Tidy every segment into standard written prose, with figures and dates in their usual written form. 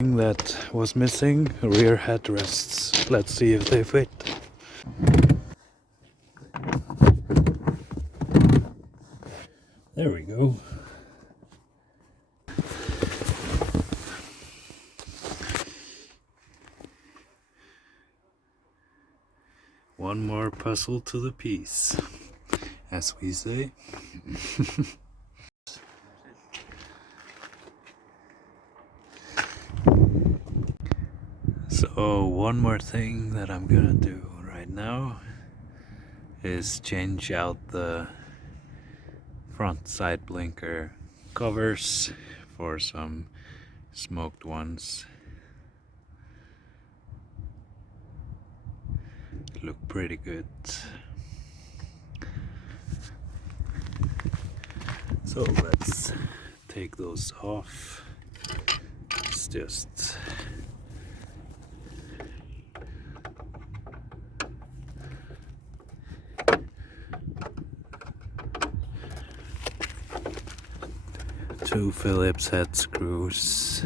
Thing that was missing, rear headrests. Let's see if they fit. There we go. One more puzzle to the piece, as we say. So one more thing that I'm gonna do right now is change out the front side blinker covers for some smoked ones. Look pretty good. So let's take those off. It's just two Phillips head screws.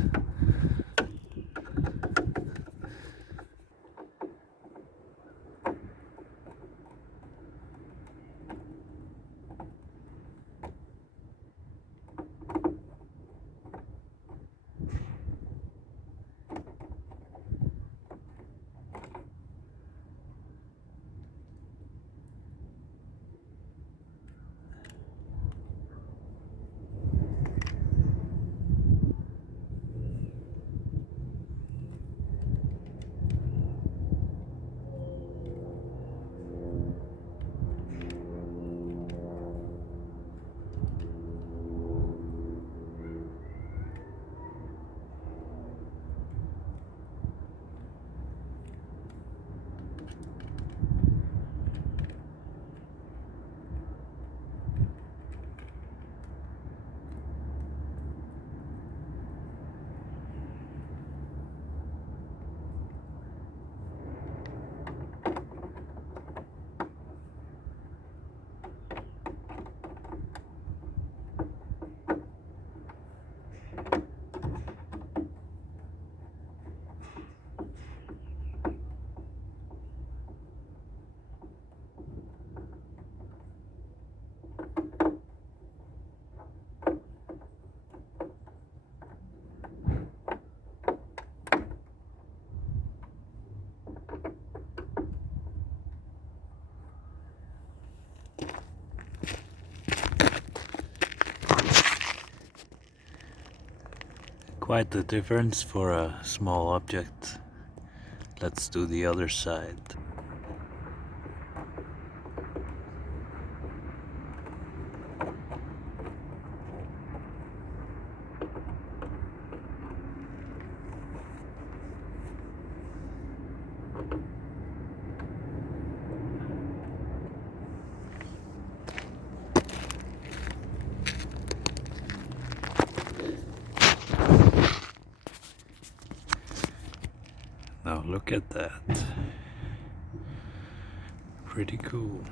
Quite the difference for a small object. Let's do the other side. Now look at that. Pretty cool.